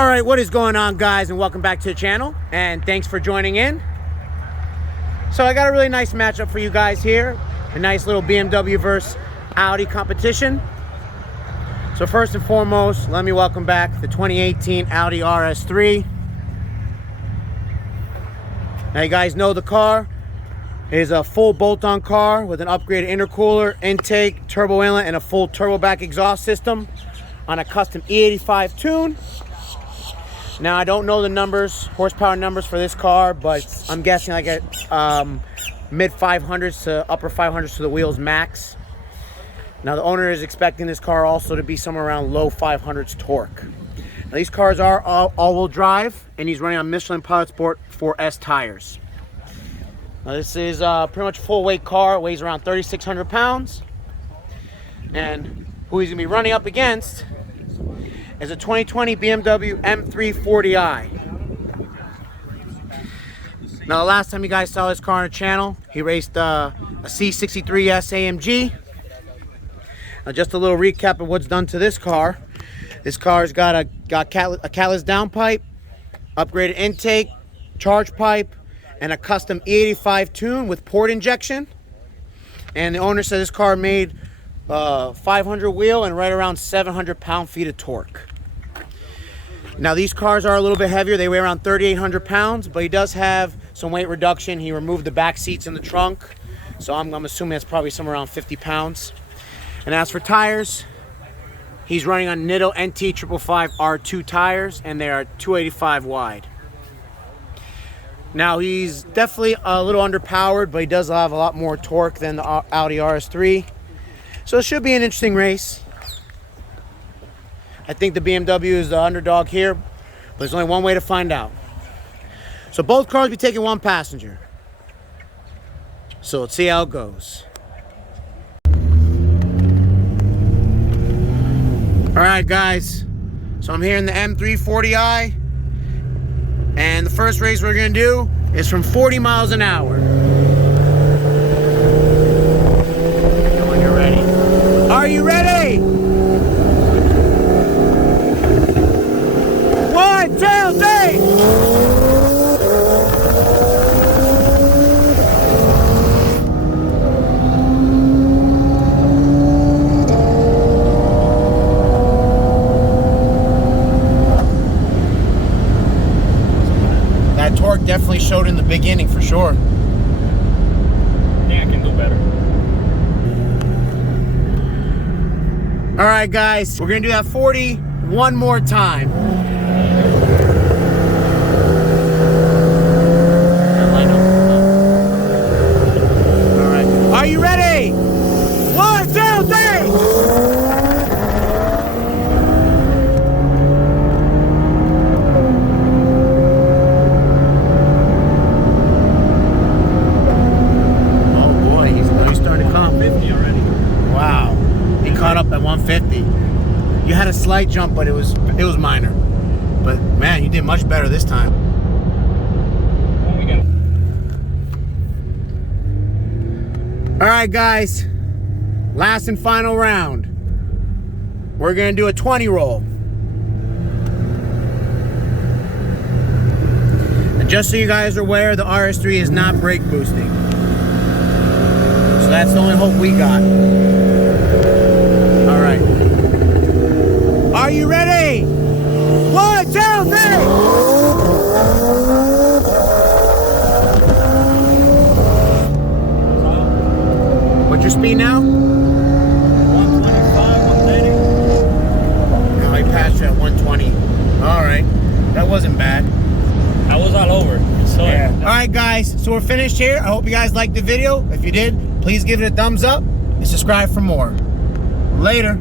All right, what is going on, guys, and welcome back to the channel, and thanks for joining in. So I got a really nice matchup for you guys here, a nice little BMW versus Audi competition. So first and foremost, let me welcome back the 2018 Audi RS3. Now you guys know the car is a full bolt-on car with an upgraded intercooler, intake, turbo inlet, and a full turbo back exhaust system on a custom E85 tune. Now I don't know the numbers, horsepower numbers for this car, but I'm guessing like at mid 500s to upper 500s to the wheels max. Now the owner is expecting this car also to be somewhere around low 500s torque. Now these cars are all-wheel drive, and he's running on Michelin Pilot Sport 4S tires. Now this is pretty much a full weight car. It weighs around 3,600 pounds. And who he's gonna be running up against is a 2020 BMW M340i. Now the last time you guys saw this car on the channel, he raced a C63S AMG. Now just a little recap of what's done to this car. This car's got a catalyst downpipe, upgraded intake, charge pipe, and a custom E85 tune with port injection. And the owner said this car made 500 wheel and right around 700 pound-feet of torque. Now these cars are a little bit heavier. They weigh around 3,800 pounds, but he does have some weight reduction. He removed the back seats in the trunk, so I'm assuming that's probably somewhere around 50 pounds. And as for tires, he's running on Nitto NT555R2 tires, and they are 285 wide. Now he's definitely a little underpowered, but he does have a lot more torque than the Audi RS3. So it should be an interesting race. I think the BMW is the underdog here, but there's only one way to find out. So both cars will be taking one passenger. So let's see how it goes. All right, guys. So I'm here in the M340i, and the first race we're gonna do is from 40 miles an hour. When you're ready. Are you ready? 1, 2, 3. That torque definitely showed in the beginning for sure. Yeah, I can do better. All right, guys, we're gonna do that 40 one more time. All right, are you ready? 1, 2, 3. Oh boy, he's starting to come. 50 already. Wow, he caught up at 150. You had a slight jump, but it was minor. But man, you did much better this time. Well, we got it. All right, guys, last and final round. We're gonna do a 20 roll. And just so you guys are aware, the RS3 is not brake boosting. So that's the only hope we got. All right. Are you ready? 1, 2, 3. What's your speed now? 125, 130. Now he passed you at 120. All right, that wasn't bad. I was all over. So Yeah. All right, guys, so we're finished here. I hope you guys liked the video. If you did, please give it a thumbs up and subscribe for more. Later.